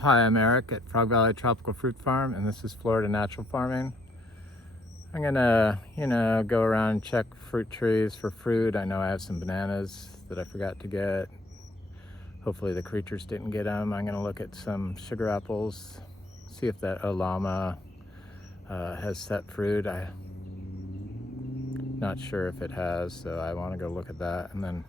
Hi, I'm Eric at Frog Valley Tropical Fruit Farm, and this is Florida Natural Farming. I'm gonna, go around and check fruit trees for fruit. I know I have some bananas that I forgot to get. Hopefully the creatures didn't get them. I'm gonna look at some sugar apples, see if that Olama has set fruit. I'm not sure if it has, so I wanna go look at that. And then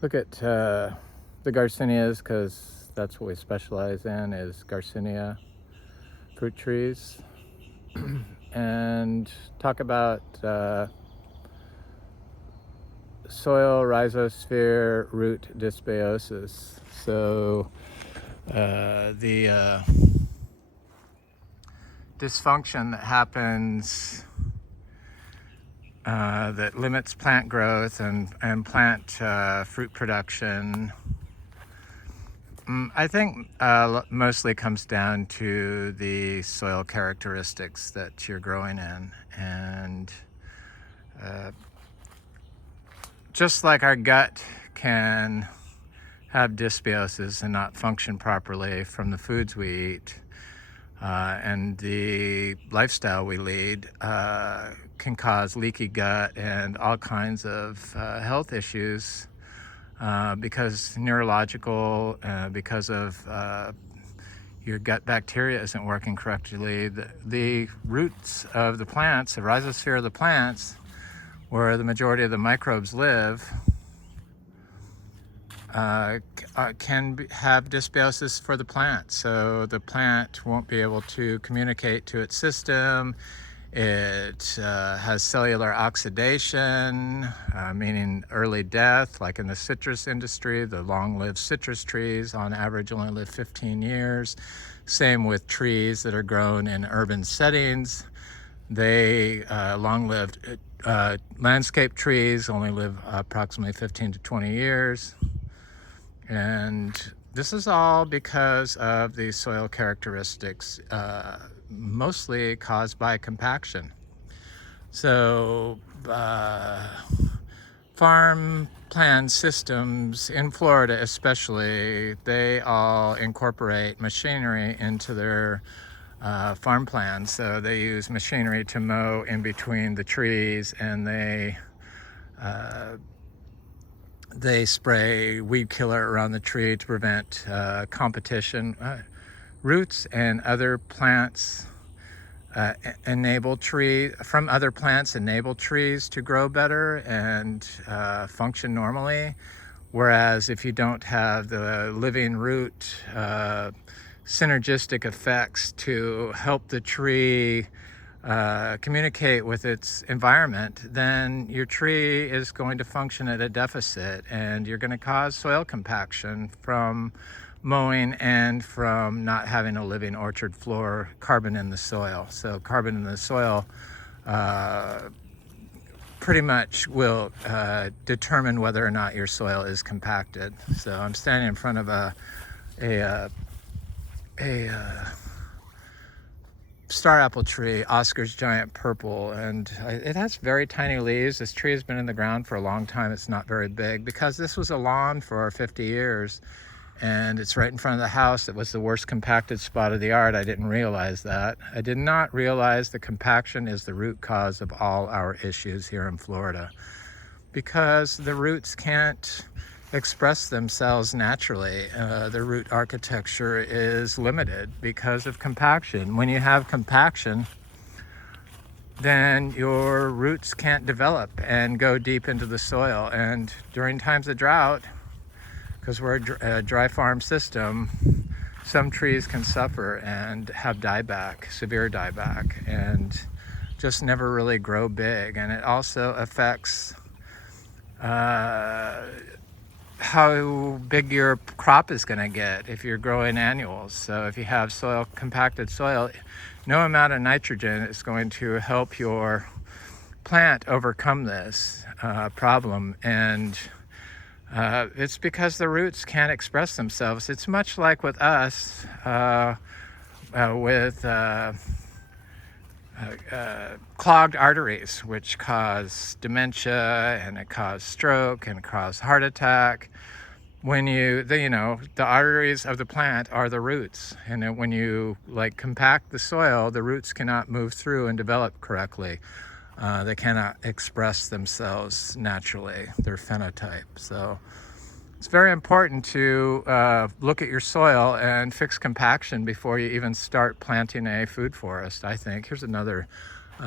look at the Garcinias, because that's what we specialize in, is Garcinia fruit trees. And talk about soil rhizosphere root dysbiosis. So the dysfunction that happens that limits plant growth and plant fruit production, I think mostly comes down to the soil characteristics that you're growing in. And just like our gut can have dysbiosis and not function properly from the foods we eat, and the lifestyle we lead can cause leaky gut and all kinds of health issues. Because neurological, because of your gut bacteria isn't working correctly. The roots of the plants, the rhizosphere of the plants, where the majority of the microbes live, can have dysbiosis for the plant. So the plant won't be able to communicate to its system. It has cellular oxidation, meaning early death, like in the citrus industry. The long-lived citrus trees on average only live 15 years. Same with trees that are grown in urban settings. They long-lived landscape trees only live approximately 15 to 20 years. And this is all because of the soil characteristics, mostly caused by compaction. So farm plan systems in Florida especially, they all incorporate machinery into their farm plans. So they use machinery to mow in between the trees, and they spray weed killer around the tree to prevent competition. Roots and other plants enable trees to grow better and function normally. Whereas if you don't have the living root synergistic effects to help the tree communicate with its environment, then your tree is going to function at a deficit, and you're going to cause soil compaction from mowing and from not having a living orchard floor, carbon in the soil. So carbon in the soil pretty much will determine whether or not your soil is compacted. So I'm standing in front of a star apple tree, Oscar's giant purple, and it has very tiny leaves. This tree has been in the ground for a long time. It's not very big because this was a lawn for 50 years, and it's right in front of the house. It was the worst compacted spot of the yard. I didn't realize that. I did not realize the compaction is the root cause of all our issues here in Florida, because the roots can't express themselves naturally. The root architecture is limited because of compaction. When you have compaction, then your roots can't develop and go deep into the soil. And during times of drought, because we're a dry farm system, some trees can suffer and have dieback, severe dieback, and just never really grow big. And it also affects how big your crop is going to get if you're growing annuals. So if you have compacted soil, no amount of nitrogen is going to help your plant overcome this problem. And it's because the roots can't express themselves. It's much like with us, with clogged arteries, which cause dementia, and it cause stroke, and cause heart attack. the arteries of the plant are the roots, and then when you like compact the soil, the roots cannot move through and develop correctly. They cannot express themselves naturally, their phenotype. So it's very important to look at your soil and fix compaction before you even start planting a food forest, I think. Here's another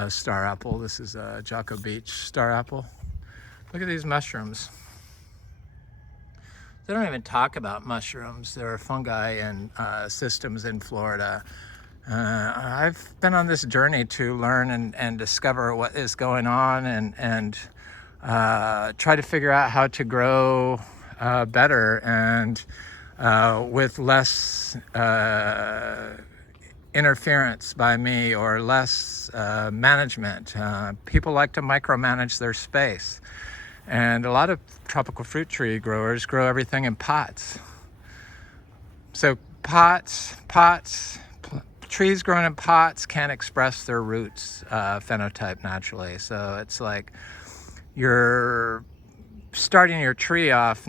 star apple. This is a Jocko Beach star apple. Look at these mushrooms. They don't even talk about mushrooms. There are fungi and systems in Florida. I've been on this journey to learn and discover what is going on and try to figure out how to grow better and with less interference by me or less management. People like to micromanage their space. And a lot of tropical fruit tree growers grow everything in pots. So trees grown in pots can't express their roots phenotype naturally. So it's like you're starting your tree off,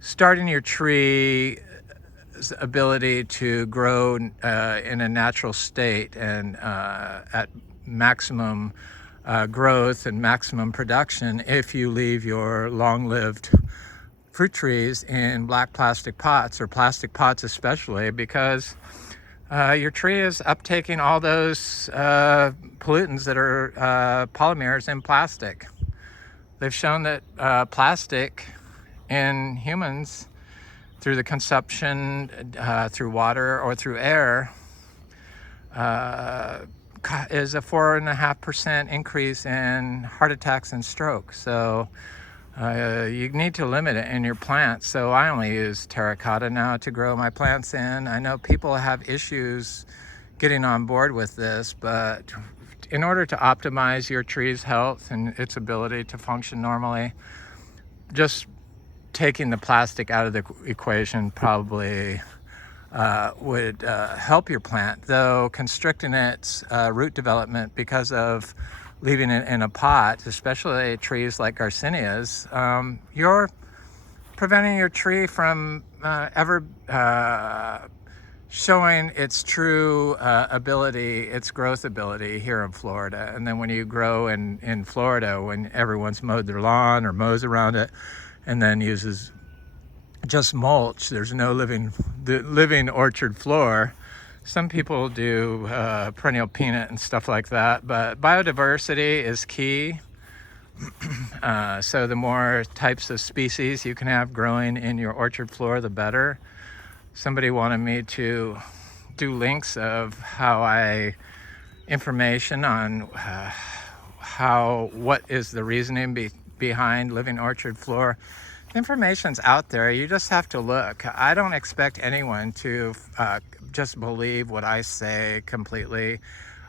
starting your tree's ability to grow in a natural state and at maximum growth and maximum production if you leave your long-lived fruit trees in black plastic pots, or plastic pots especially, because your tree is uptaking all those pollutants that are polymers in plastic. They've shown that plastic in humans, through the consumption through water or through air, is a 4.5% increase in heart attacks and stroke. So you need to limit it in your plants. So I only use terracotta now to grow my plants in. I know people have issues getting on board with this, but in order to optimize your tree's health and its ability to function normally, just taking the plastic out of the equation probably would help your plant, though constricting its root development because of leaving it in a pot, especially trees like garcinias, you're preventing your tree from ever showing its true ability, its growth ability here in Florida. And then when you grow in Florida, when everyone's mowed their lawn or mows around it and then uses just mulch, there's no living orchard floor. Some people do perennial peanut and stuff like that, but biodiversity is key. So the more types of species you can have growing in your orchard floor, the better. Somebody wanted me to do links of information on what is the reasoning behind living orchard floor. Information's out there, you just have to look. I don't expect anyone to just believe what I say completely.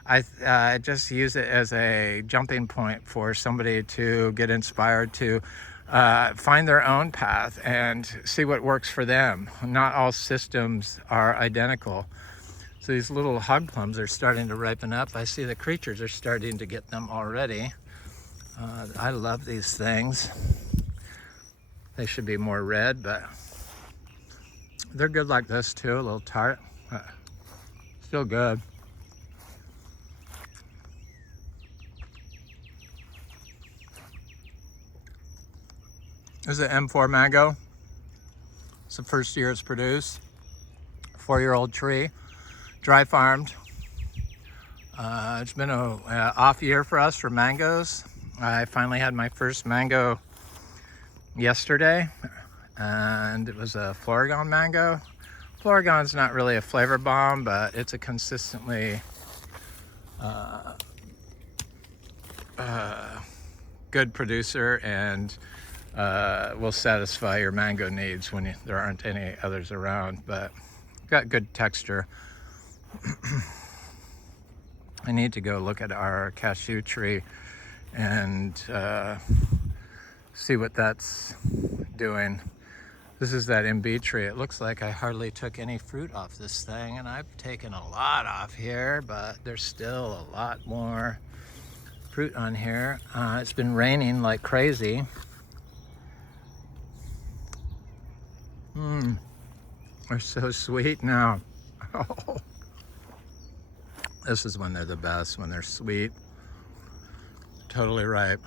I just use it as a jumping point for somebody to get inspired to find their own path and see what works for them. Not all systems are identical. So these little hog plums are starting to ripen up. I see the creatures are starting to get them already. I love these things. They should be more red, but they're good like this too, a little tart. Still good. This is an M4 mango. It's the first year it's produced. 4-year-old tree, dry farmed. It's been an off year for us for mangoes. I finally had my first mango yesterday, and it was a Florigon mango. Florigon's not really a flavor bomb, but it's a consistently good producer and will satisfy your mango needs when there aren't any others around, but got good texture. I need to go look at our cashew tree and see what that's doing. This is that MB tree. It looks like I hardly took any fruit off this thing, and I've taken a lot off here, but there's still a lot more fruit on here. It's been raining like crazy, They're so sweet now. Oh, this is when they're the best, when they're sweet, totally ripe.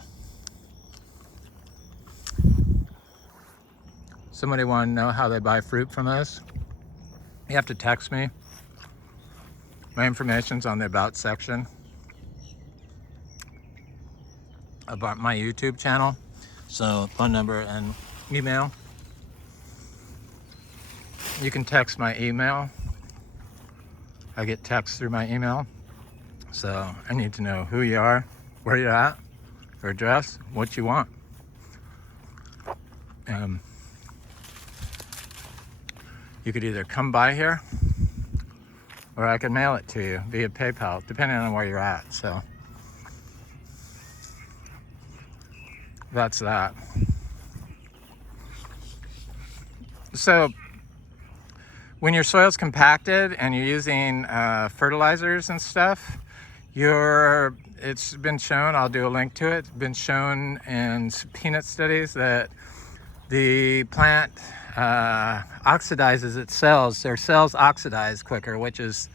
Somebody want to know how they buy fruit from us? You have to text me. My information's on the About section about my YouTube channel. So phone number and email. You can text my email. I get texts through my email. So I need to know who you are, where you're at, your address, what you want. You could either come by here or I can mail it to you via PayPal, depending on where you're at. So that's that. So when your soil's compacted and you're using fertilizers and stuff, it's been shown, I'll do a link to it, it's been shown in peanut studies that the plant oxidizes its cells. Their cells oxidize quicker, which is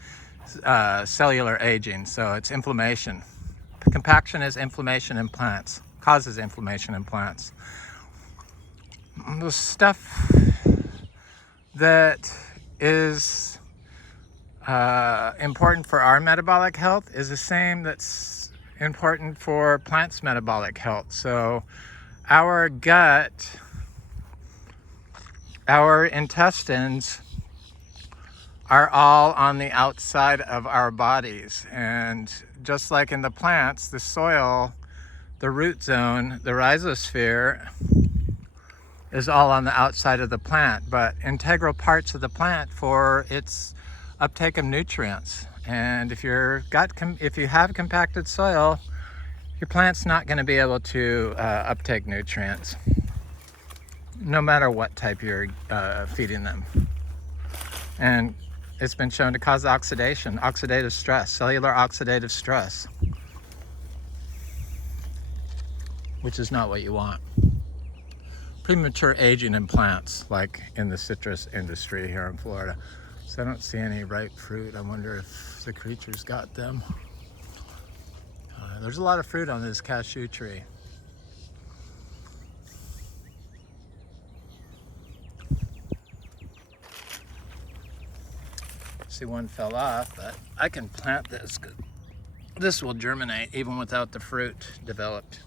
cellular aging. So it's inflammation. Compaction is inflammation in plants, causes inflammation in plants. The stuff that is important for our metabolic health is the same that's important for plants' metabolic health. So our gut, our intestines are all on the outside of our bodies. And just like in the plants, the soil, the root zone, the rhizosphere is all on the outside of the plant, but integral parts of the plant for its uptake of nutrients. And if you have compacted soil, your plant's not going to be able to uptake nutrients, no matter what type you're feeding them. And it's been shown to cause oxidation, oxidative stress, cellular oxidative stress, which is not what you want. Premature aging in plants, like in the citrus industry here in Florida. So I don't see any ripe fruit. I wonder if the creatures got them. There's a lot of fruit on this cashew tree. See, one fell off, but I can plant this. This will germinate even without the fruit developed.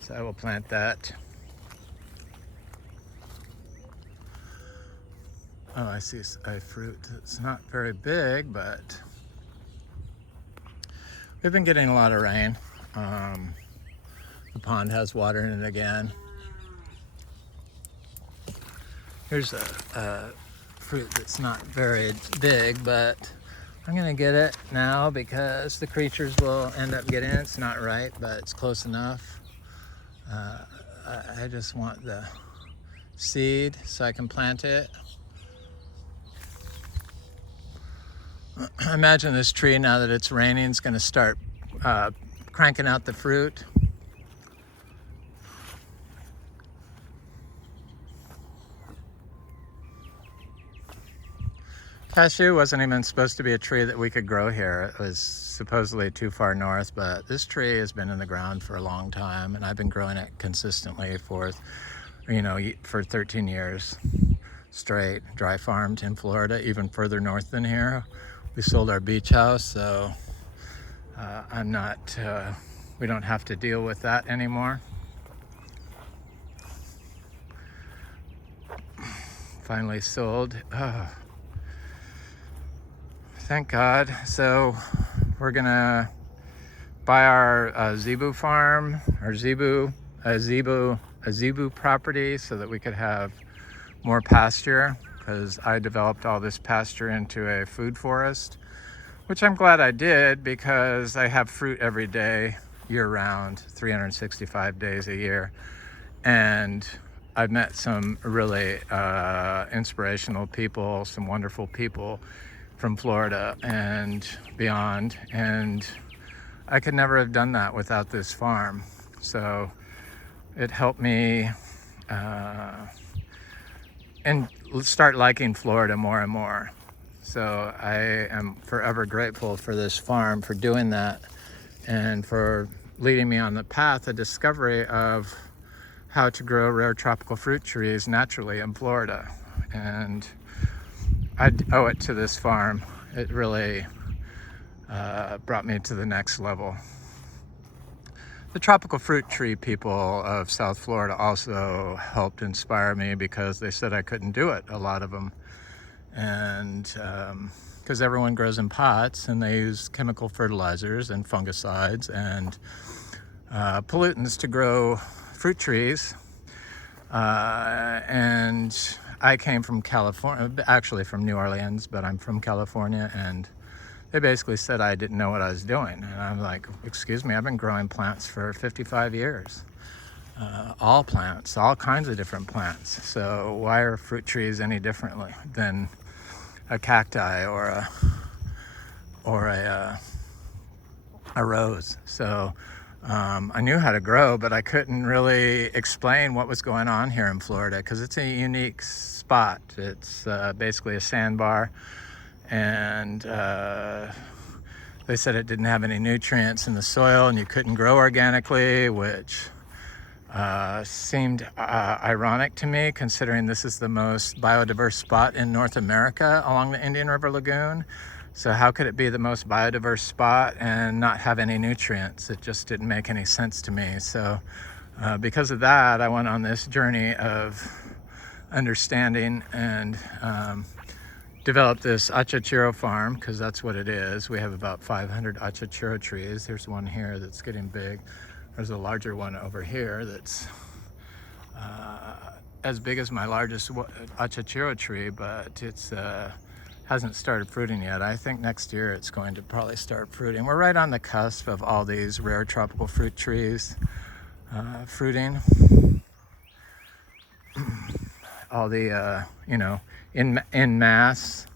So I will plant that. Oh, I see a fruit. It's not very big, but we've been getting a lot of rain. The pond has water in it again. Here's a fruit that's not very big, but I'm gonna get it now because the creatures will end up getting it. It's not right, but it's close enough. I just want the seed so I can plant it. I imagine this tree, now that it's raining, is going to start cranking out the fruit. Cashew wasn't even supposed to be a tree that we could grow here. It was supposedly too far north, but this tree has been in the ground for a long time, and I've been growing it consistently for 13 years straight. Dry farmed in Florida, even further north than here. We sold our beach house, so we don't have to deal with that anymore. Finally sold. Oh. Thank God. So we're gonna buy our zebu farm, our zebu property, so that we could have more pasture, because I developed all this pasture into a food forest, which I'm glad I did, because I have fruit every day, year round, 365 days a year. And I've met some really inspirational people, some wonderful people from Florida and beyond, and I could never have done that without this farm. So it helped me and start liking Florida more and more. So I am forever grateful for this farm for doing that and for leading me on the path of discovery of how to grow rare tropical fruit trees naturally in Florida. And I owe it to this farm. It really brought me to the next level. The tropical fruit tree people of South Florida also helped inspire me because they said I couldn't do it, a lot of them. And because everyone grows in pots and they use chemical fertilizers and fungicides and pollutants to grow fruit trees. And I came from California, actually from New Orleans, but I'm from California, and they basically said I didn't know what I was doing. And I'm like, excuse me, I've been growing plants for 55 years. All plants, all kinds of different plants. So why are fruit trees any differently than a cacti or a rose? So I knew how to grow, but I couldn't really explain what was going on here in Florida because it's a unique spot. It's basically a sandbar, and they said it didn't have any nutrients in the soil and you couldn't grow organically, which seemed ironic to me, considering this is the most biodiverse spot in North America along the Indian River Lagoon. So how could it be the most biodiverse spot and not have any nutrients? It just didn't make any sense to me. So because of that, I went on this journey of understanding and developed this achachiro farm, because that's what it is. We have about 500 achachiro trees. There's one here that's getting big. There's a larger one over here that's as big as my largest achachiro tree, but it's hasn't started fruiting yet. I think next year it's going to probably start fruiting. We're right on the cusp of all these rare tropical fruit trees fruiting. All the you know, in mass,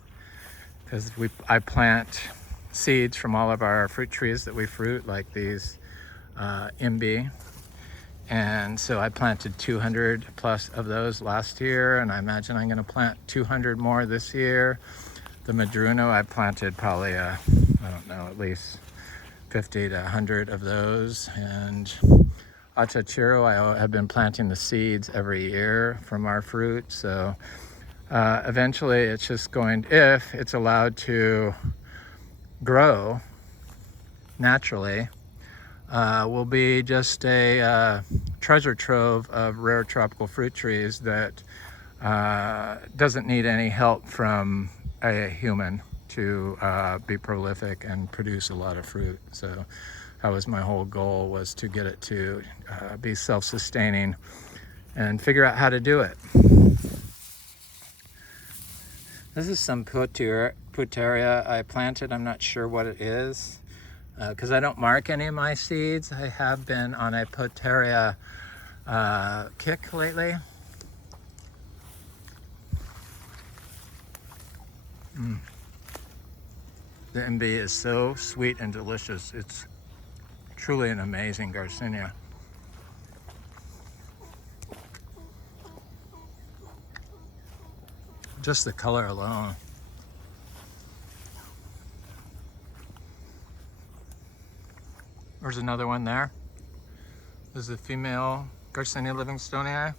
because I plant seeds from all of our fruit trees that we fruit, like these MB. And so I planted 200 plus of those last year, and I imagine I'm going to plant 200 more this year. The Madruno, I planted probably, I don't know, at least 50 to 100 of those. And achachiro, I have been planting the seeds every year from our fruit. So eventually it's just going, if it's allowed to grow naturally, will be just a treasure trove of rare tropical fruit trees that doesn't need any help from a human to be prolific and produce a lot of fruit. So that was my whole goal, was to get it to be self-sustaining and figure out how to do it. This is some puteria I planted. I'm not sure what it is, because I don't mark any of my seeds. I have been on a puteria kick lately. The MB is so sweet and delicious. It's truly an amazing Garcinia. Just the color alone. There's another one there. This is a female Garcinia Livingstonii.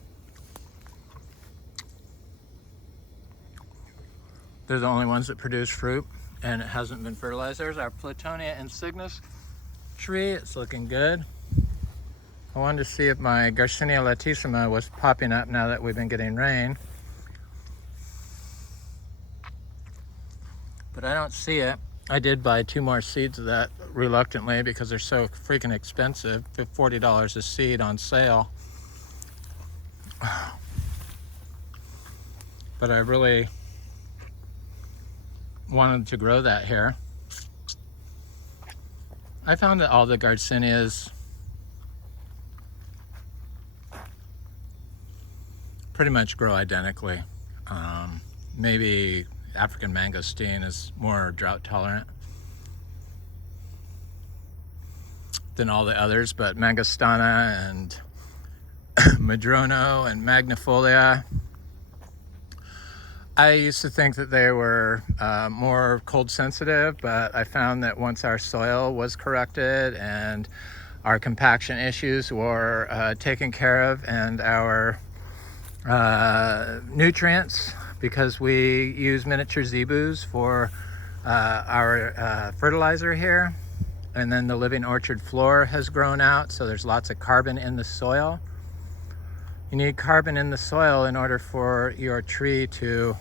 They're the only ones that produce fruit, and it hasn't been fertilized. There's our Platonia insignis tree. It's looking good. I wanted to see if my Garcinia latissima was popping up now that we've been getting rain, but I don't see it. I did buy 2 more seeds of that reluctantly because they're so freaking expensive. $40 a seed on sale. But I really wanted to grow that here. I found that all the Garcinias pretty much grow identically. Maybe African mangosteen is more drought tolerant than all the others, but mangostana and Madrono and Magnifolia. I used to think that they were more cold sensitive, but I found that once our soil was corrected and our compaction issues were taken care of, and our nutrients, because we use miniature zebus for our fertilizer here, and then the living orchard floor has grown out, so there's lots of carbon in the soil. You need carbon in the soil in order for your tree to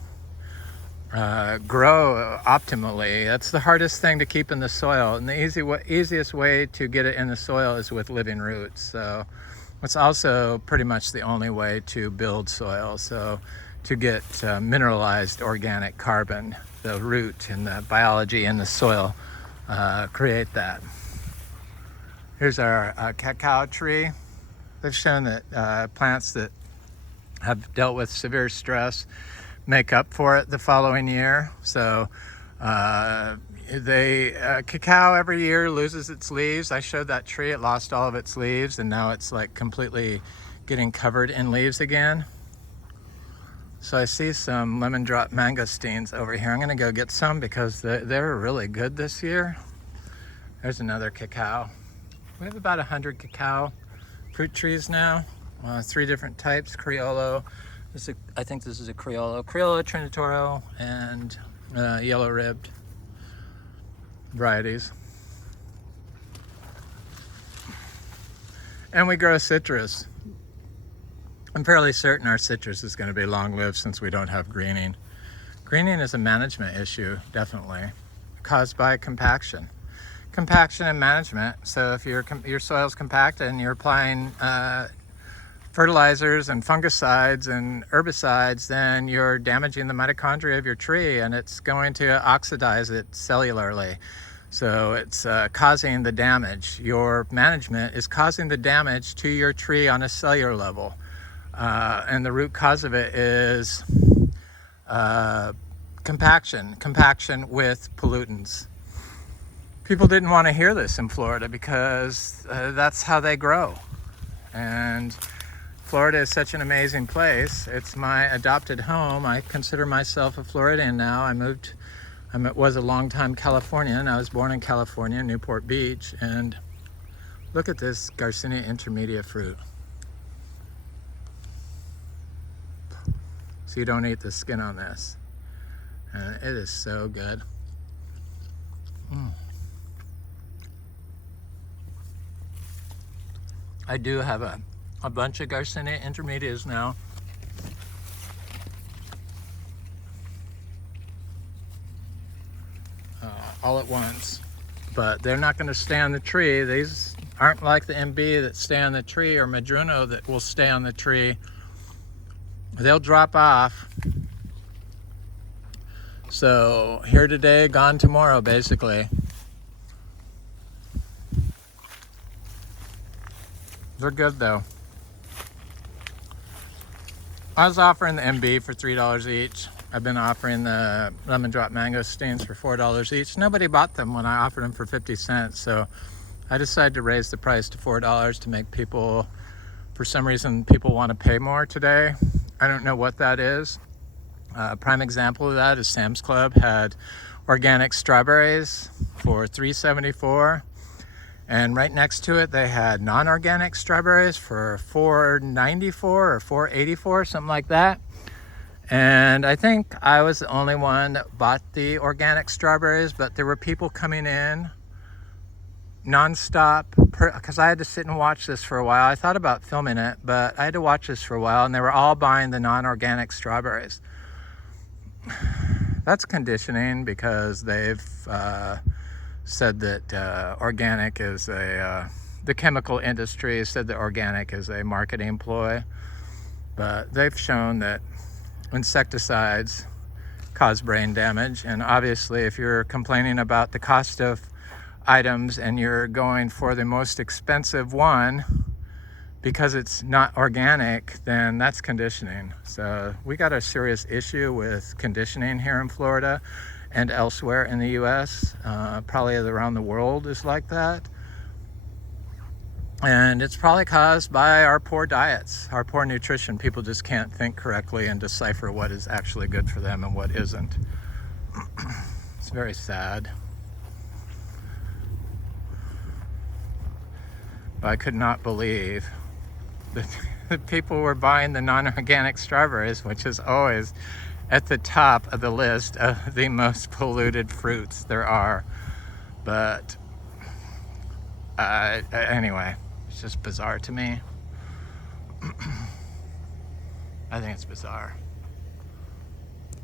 grow optimally. That's the hardest thing to keep in the soil, and the easiest way to get it in the soil is with living roots. So it's also pretty much the only way to build soil. So to get mineralized organic carbon, the root and the biology in the soil create that. Here's our cacao tree. They've shown that plants that have dealt with severe stress make up for it the following year. So cacao every year loses its leaves. I showed that tree, it lost all of its leaves, and now it's like completely getting covered in leaves again. So I see some lemon drop mangosteens over here. I'm gonna go get some because they're really good this year. There's another cacao. We have about 100 cacao fruit trees now, 3 different types: Criollo. I think this is a Criollo, Trinitoro, and yellow ribbed varieties. And we grow citrus. I'm fairly certain our citrus is going to be long-lived since we don't have greening. Greening is a management issue, definitely, caused by compaction. Compaction and management. So if your soil's compacted and you're applying fertilizers and fungicides and herbicides, then you're damaging the mitochondria of your tree, and it's going to oxidize it cellularly. So it's causing the damage. Your management is causing the damage to your tree on a cellular level. And the root cause of it is compaction with pollutants. People didn't want to hear this in Florida because that's how they grow. And Florida is such an amazing place. It's my adopted home. I consider myself a Floridian now. I was a long-time Californian. I was born in California, Newport Beach. And look at this Garcinia intermedia fruit. So you don't eat the skin on this. And it is so good. I do have a bunch of Garcinia intermedias now. All at once. But they're not going to stay on the tree. These aren't like the MB that stay on the tree, or Madrono that will stay on the tree. They'll drop off. So here today, gone tomorrow, basically. They're good though. I was offering the MB for $3 each. I've been offering the lemon drop mangosteens for $4 each. Nobody bought them when I offered them for 50 cents. So I decided to raise the price to $4 to make people, for some reason, people want to pay more today. I don't know what that is. A prime example of that is Sam's Club had organic strawberries for $3.74. And right next to it, they had non-organic strawberries for $4.94 or $4.84, something like that. And I think I was the only one that bought the organic strawberries, but there were people coming in nonstop, because I had to sit and watch this for a while. I thought about filming it, but I had to watch this for a while, and they were all buying the non-organic strawberries. That's conditioning, because they've said that organic is the chemical industry said that organic is a marketing ploy, but they've shown that insecticides cause brain damage. And obviously, if you're complaining about the cost of items and you're going for the most expensive one because it's not organic, then that's conditioning. So we got a serious issue with conditioning here in Florida and elsewhere in the US, probably around the world is like that. And it's probably caused by our poor diets, our poor nutrition. People just can't think correctly and decipher what is actually good for them and what isn't. It's very sad. But I could not believe that people were buying the non-organic strawberries, which is always at the top of the list of the most polluted fruits there are. But anyway, it's just bizarre to me. I think it's bizarre.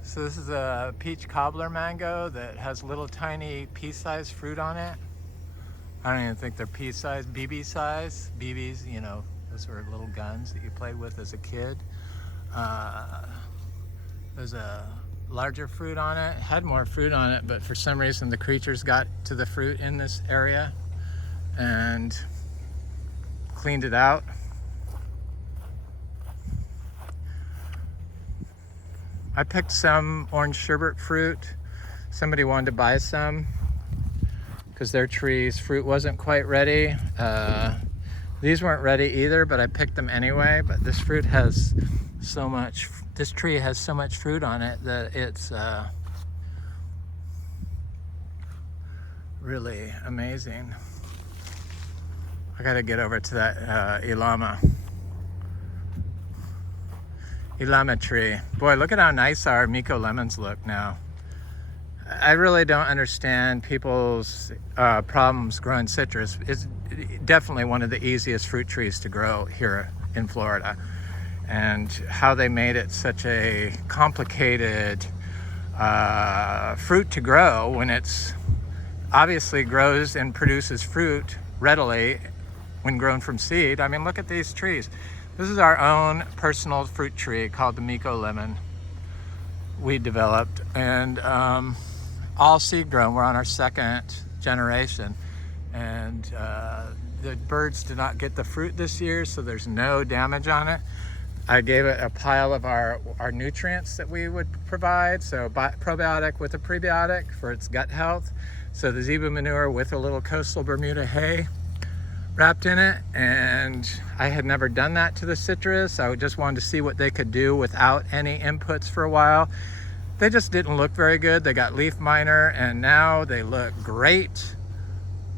So this is a peach cobbler mango that has little tiny pea-sized fruit on it. I don't even think they're pea-sized, BB size. BBs, you know, those were little guns that you played with as a kid. There's a larger fruit on it. It had more fruit on it, but for some reason the creatures got to the fruit in this area and cleaned it out. I picked some orange sherbet fruit. Somebody wanted to buy some because their tree's fruit wasn't quite ready. These weren't ready either, but I picked them anyway. But this fruit has so much, this tree has so much fruit on it that it's really amazing. I gotta get over to that Ilama tree. Boy, look at how nice our Miko lemons look now. I really don't understand people's problems growing citrus. It's definitely one of the easiest fruit trees to grow here in Florida. And how they made it such a complicated fruit to grow when it's obviously grows and produces fruit readily when grown from seed. I mean, look at these trees. This is our own personal fruit tree called the Miko lemon we developed, and all seed grown. We're on our second generation, and the birds did not get the fruit this year, so there's no damage on it. I gave it a pile of our nutrients that we would provide, so probiotic with a prebiotic for its gut health, so the zebu manure with a little coastal Bermuda hay wrapped in it. And I had never done that to the citrus. I just wanted to see what they could do without any inputs for a while. They just didn't look very good. They got leaf miner, and now they look great.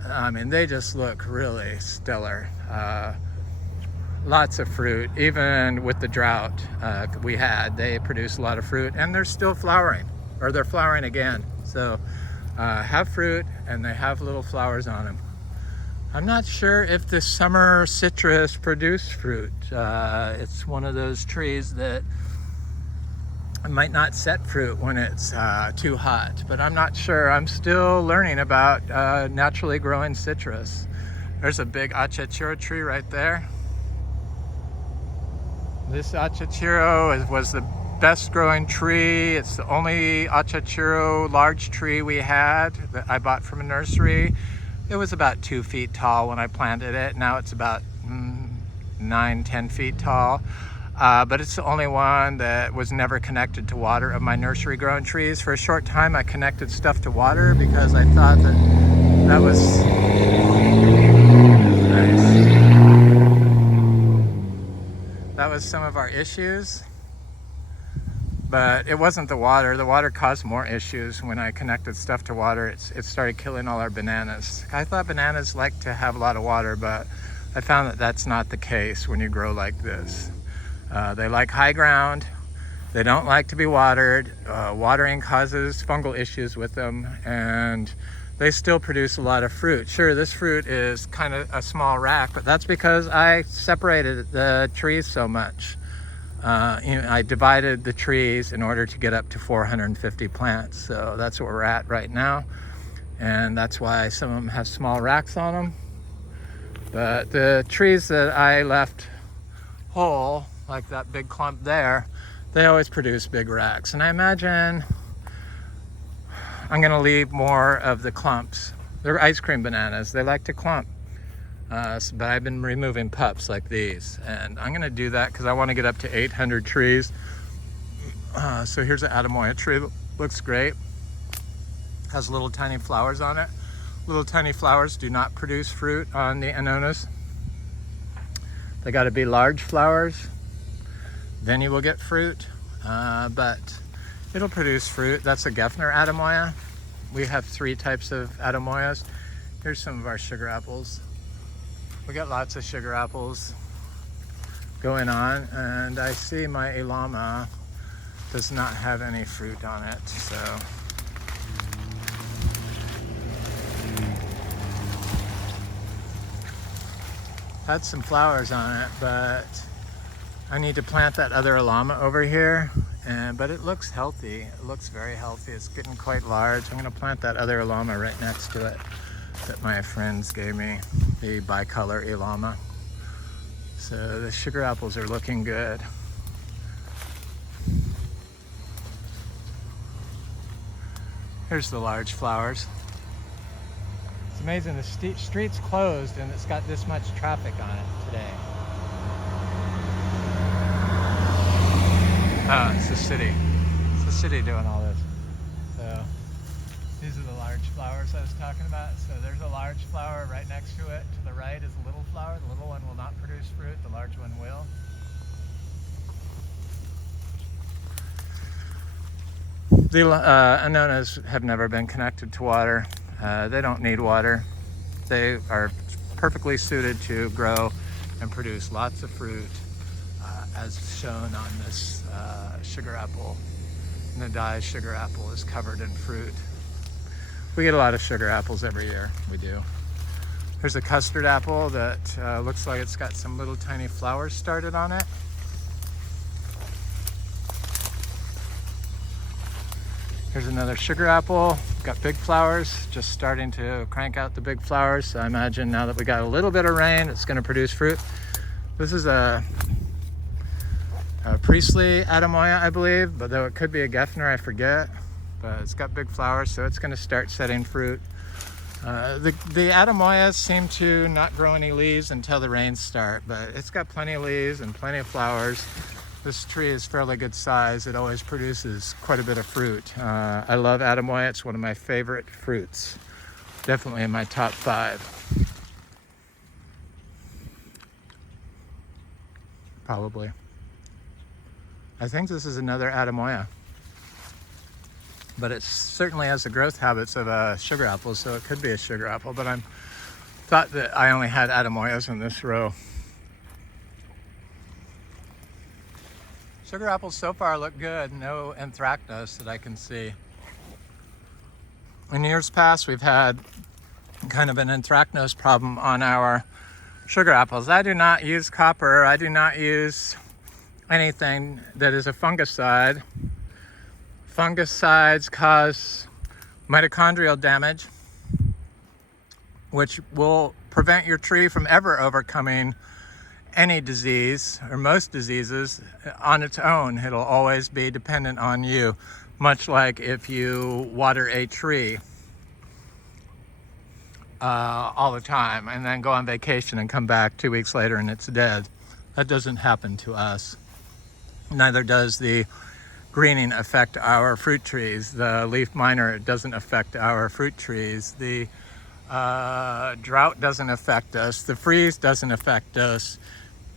I mean, they just look really stellar. Lots of fruit. Even with the drought we had, they produced a lot of fruit, and they're still flowering, or they're flowering again. So have fruit, and they have little flowers on them. I'm not sure if the summer citrus produce fruit. It's one of those trees that might not set fruit when it's too hot, but I'm not sure. I'm still learning about naturally growing citrus. There's a big achachiro tree right there. This achachiro was the best growing tree. It's the only achachiro large tree we had that I bought from a nursery. It was about 2 feet tall when I planted it. Now it's about 9-10 feet tall. But it's the only one that was never connected to water of my nursery grown trees. For a short time I connected stuff to water because I thought that was nice. That was some of our issues. But it wasn't the water. The water caused more issues. When I connected stuff to water, it started killing all our bananas. I thought bananas like to have a lot of water, but I found that that's not the case when you grow like this. They like high ground. They don't like to be watered. Watering causes fungal issues with them, and they still produce a lot of fruit. Sure, this fruit is kind of a small rack, but that's because I separated the trees so much. I divided the trees in order to get up to 450 plants. So that's where we're at right now. And that's why some of them have small racks on them. But the trees that I left whole, like that big clump there, they always produce big racks. And I imagine I'm gonna leave more of the clumps. They're ice cream bananas. They like to clump. But I've been removing pups like these, and I'm gonna do that because I want to get up to 800 trees. So here's an Adamoya tree that looks great. Has little tiny flowers on it. Little tiny flowers do not produce fruit on the Anonas. They got to be large flowers, then you will get fruit, but it'll produce fruit. That's a Geffner Adamoya. We have 3 types of Adamoyas. Here's some of our sugar apples. We got lots of sugar apples going on, and I see my Elama does not have any fruit on it, so. Had some flowers on it, but I need to plant that other Elama over here, but it looks healthy. It looks very healthy. It's getting quite large. I'm gonna plant that other Elama right next to it that my friends gave me, the bicolor Elama. So the sugar apples are looking good. Here's the large flowers. It's amazing, the street's closed and it's got this much traffic on it today. Oh, it's the city. It's the city doing all this. So these are the large flowers I was talking about. So there's a large flower right next to it. To the right is a little flower. The little one will not produce fruit. The large one will. The Annonas have never been connected to water. They don't need water. They are perfectly suited to grow and produce lots of fruit, as shown on this sugar apple. Nadai's sugar apple is covered in fruit. We get a lot of sugar apples every year, we do. There's a custard apple that looks like it's got some little tiny flowers started on it. Here's another sugar apple, got big flowers, just starting to crank out the big flowers. So I imagine now that we got a little bit of rain, it's gonna produce fruit. This is a Priestley Adamoya, I believe, but though it could be a Geffner, I forget. But it's got big flowers, so it's gonna start setting fruit. The Adamoyas seem to not grow any leaves until the rains start, but it's got plenty of leaves and plenty of flowers. This tree is fairly good size. It always produces quite a bit of fruit. I love Adamoya. It's one of my favorite fruits. Definitely in my top 5. Probably. I think this is another Adamoya. But it certainly has the growth habits of a sugar apple, so it could be a sugar apple. But I thought that I only had Adamoyas in this row. Sugar apples so far look good. No anthracnose that I can see. In years past, we've had kind of an anthracnose problem on our sugar apples. I do not use copper. I do not use anything that is a fungicide. Fungicides cause mitochondrial damage, which will prevent your tree from ever overcoming any disease or most diseases on its own. It'll always be dependent on you, much like if you water a tree all the time and then go on vacation and come back 2 weeks later and it's dead. That doesn't happen to us. Neither does the greening affect our fruit trees. The leaf miner doesn't affect our fruit trees. The drought doesn't affect us. The freeze doesn't affect us,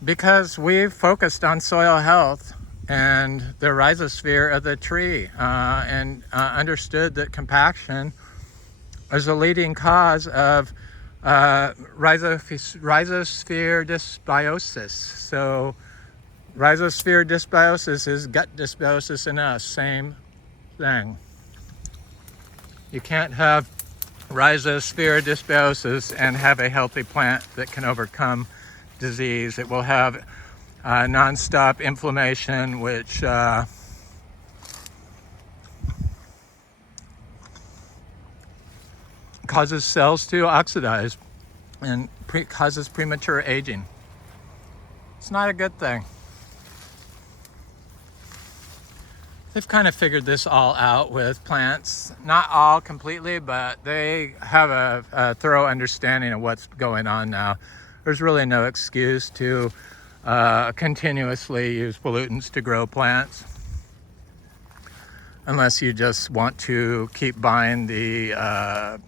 because we've focused on soil health and the rhizosphere of the tree, and understood that compaction is a leading cause of rhizosphere dysbiosis. So rhizosphere dysbiosis is gut dysbiosis in us, same thing. You can't have rhizosphere dysbiosis and have a healthy plant that can overcome disease. It will have non-stop inflammation, which causes cells to oxidize and causes premature aging. It's not a good thing. They've kind of figured this all out with plants. Not all completely, but they have a thorough understanding of what's going on now. There's really no excuse to continuously use pollutants to grow plants, unless you just want to keep buying the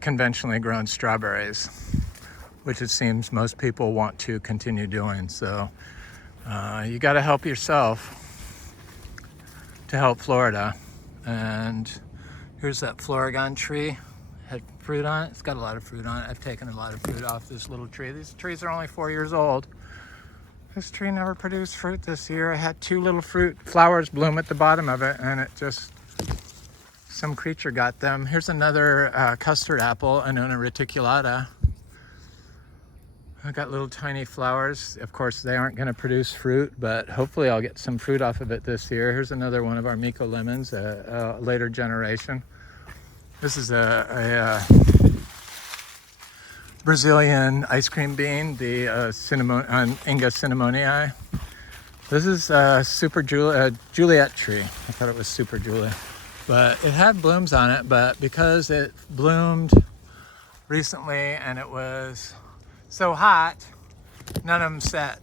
conventionally grown strawberries. which it seems most people want to continue doing. So you got to help yourself to help Florida. And here's that Florigon tree. Had fruit on it. It's got a lot of fruit on it. I've taken a lot of fruit off this little tree. These trees are only 4 years old. This tree never produced fruit this year. I had 2 little fruit flowers bloom at the bottom of it, and it just, some creature got them. Here's another custard apple, Annona reticulata. I got little tiny flowers. Of course, they aren't going to produce fruit, but hopefully I'll get some fruit off of it this year. Here's another one of our Miko lemons, a later generation. This is a Brazilian ice cream bean, the Inga cinnamonii. This is a super Juliet tree. I thought it was super Julia, but it had blooms on it. But because it bloomed recently and it was so hot, none of them set.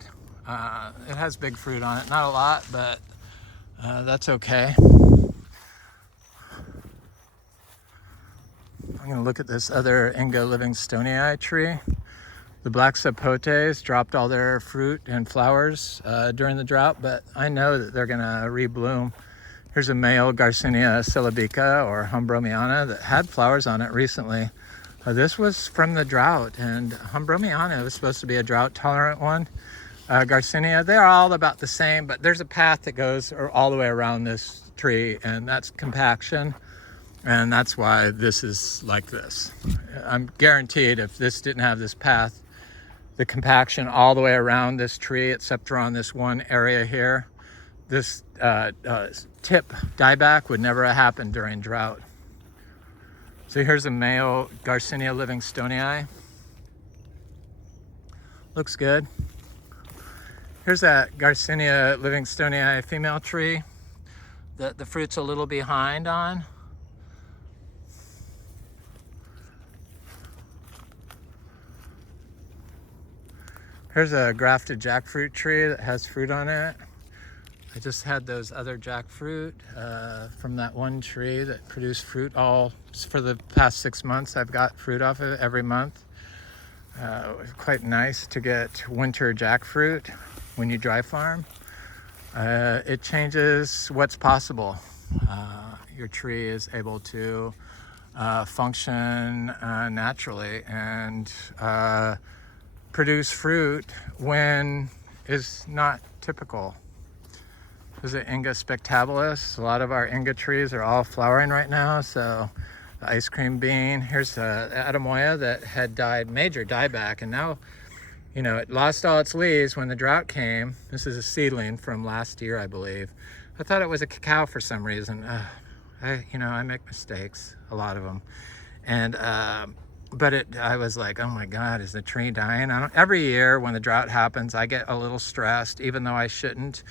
It has big fruit on it, not a lot, but that's okay. I'm gonna look at this other Inga livingstonii tree. The black sapotes dropped all their fruit and flowers during the drought, but I know that they're gonna rebloom. Here's a male Garcinia syllabica or Humbromiana that had flowers on it recently. This was from the drought, and Humbromiana was supposed to be a drought tolerant one. Garcinia, they're all about the same, but there's a path that goes all the way around this tree, and that's compaction. And that's why this is like this. I'm guaranteed if this didn't have this path, the compaction all the way around this tree, except for on this one area here, this tip dieback would never have happened during drought. So here's a male Garcinia livingstonii. Looks good. Here's that Garcinia livingstonii female tree that the fruit's a little behind on. Here's a grafted jackfruit tree that has fruit on it. I just had those other jackfruit from that one tree that produced fruit all for the past 6 months. I've got fruit off of it every month. It was quite nice to get winter jackfruit when you dry farm. It changes what's possible. Your tree is able to function naturally and produce fruit when is not typical. This is an Inga spectabilis. A lot of our Inga trees are all flowering right now. So the ice cream bean. Here's Adamoya that had died, major dieback, and now, you know, it lost all its leaves when the drought came. This is a seedling from last year, I believe. I thought it was a cacao for some reason. I make mistakes, a lot of them, and but I was like, oh my God, is the tree dying? Every year when the drought happens, I get a little stressed, even though I shouldn't.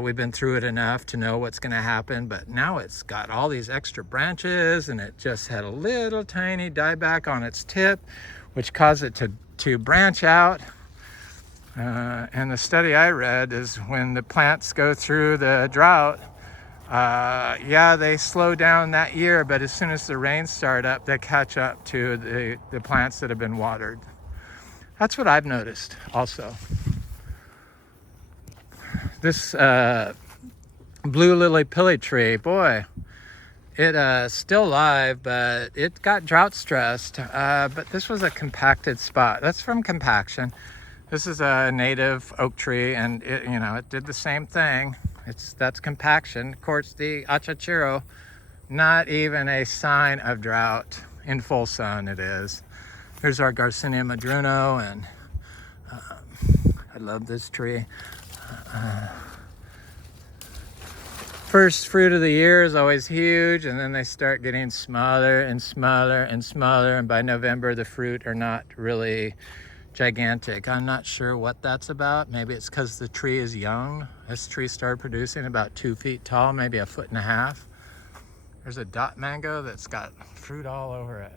We've been through it enough to know what's going to happen, but now it's got all these extra branches, and it just had a little tiny dieback on its tip, which caused it to branch out. And the study I read is when the plants go through the drought, they slow down that year, but as soon as the rains start up, they catch up to the plants that have been watered. That's what I've noticed also. This blue lily pili tree, boy, it's still alive, but it got drought stressed. But this was a compacted spot. That's from compaction. This is a native oak tree, and it did the same thing. That's compaction. Of course, the achachiro, not even a sign of drought. In full sun it is. Here's our Garcinia madruno, and I love this tree. First fruit of the year is always huge, and then they start getting smaller and smaller and smaller, and by November the fruit are not really gigantic. I'm not sure what that's about. Maybe it's because the tree is young. This tree started producing about 2 feet tall, maybe 1.5 feet. There's a dot mango that's got fruit all over it.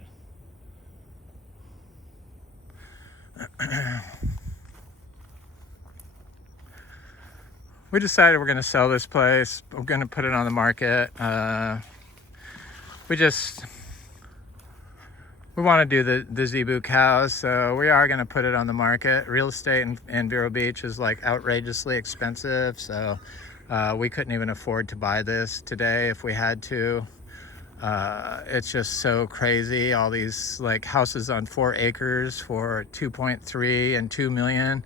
We decided we're going to sell this place. We're going to put it on the market. We just We want to do the zebu cows, so we are going to put it on the market. Real estate in Vero Beach is like outrageously expensive, so we couldn't even afford to buy this today if we had to. It's just so crazy. All these like houses on 4 acres for 2.3 and 2 million.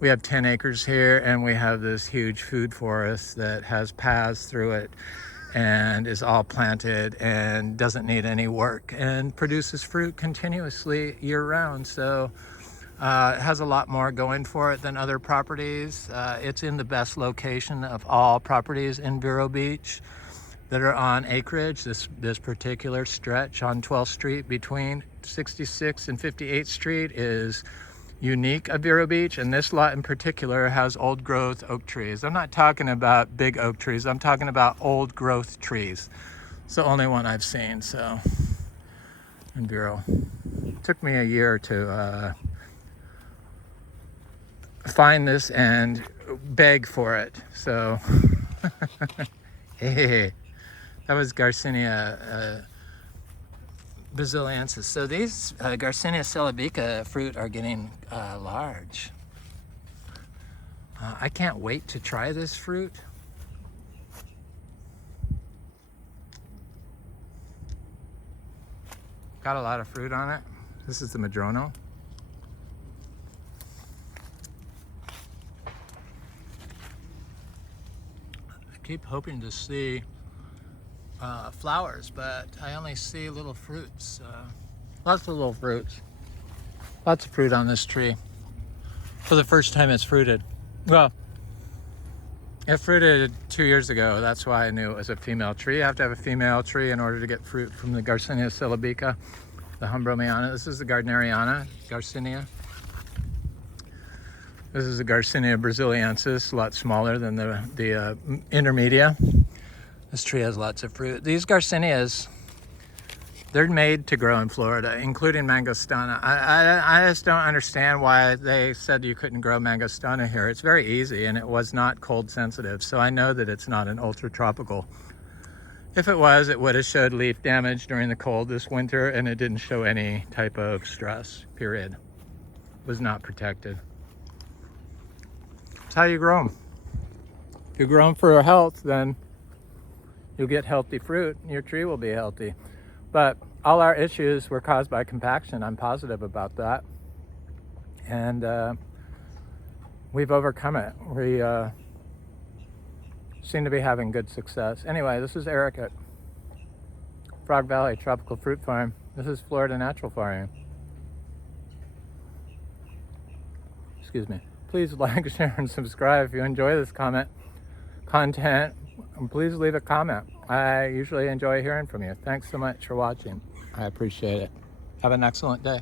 We have 10 acres here, and we have this huge food forest that has paths through it and is all planted and doesn't need any work and produces fruit continuously year round. So it has a lot more going for it than other properties. It's in the best location of all properties in Vero Beach that are on acreage. This particular stretch on 12th Street between 66th and 58th Street is unique of Vero Beach, and this lot in particular has old growth oak trees. I'm not talking about big oak trees, I'm talking about old growth trees. It's the only one I've seen, so, in Vero. It took me a year to find this and beg for it, so. Hey, that was Garcinia brasiliensis. So these Garcinia celebica fruit are getting large. I can't wait to try this fruit. Got a lot of fruit on it. This is the Madrono. I keep hoping to see flowers, but I only see little fruits. Lots of little fruits. Lots of fruit on this tree. For the first time it's fruited. Well, it fruited 2 years ago. That's why I knew it was a female tree. You have to have a female tree in order to get fruit from the Garcinia celebica, the Humbromiana. This is the Gardneriana, Garcinia. This is the Garcinia brasiliensis, a lot smaller than the intermedia. This tree has lots of fruit. These Garcinias, they're made to grow in Florida, including mangostana. I just don't understand why they said you couldn't grow mangostana here. It's very easy, and it was not cold sensitive, so I know that it's not an ultra tropical. If it was, it would have showed leaf damage during the cold this winter, and it didn't show any type of stress, period. It was not protected. It's how you grow them. If you grow them for health, then you'll get healthy fruit, and your tree will be healthy. But all our issues were caused by compaction. I'm positive about that. And we've overcome it. We seem to be having good success. Anyway, this is Eric at Frog Valley Tropical Fruit Farm. This is Florida Natural Farming. Excuse me. Please like, share, and subscribe if you enjoy this content. And please leave a comment. I usually enjoy hearing from you. Thanks so much for watching. I appreciate it. Have an excellent day.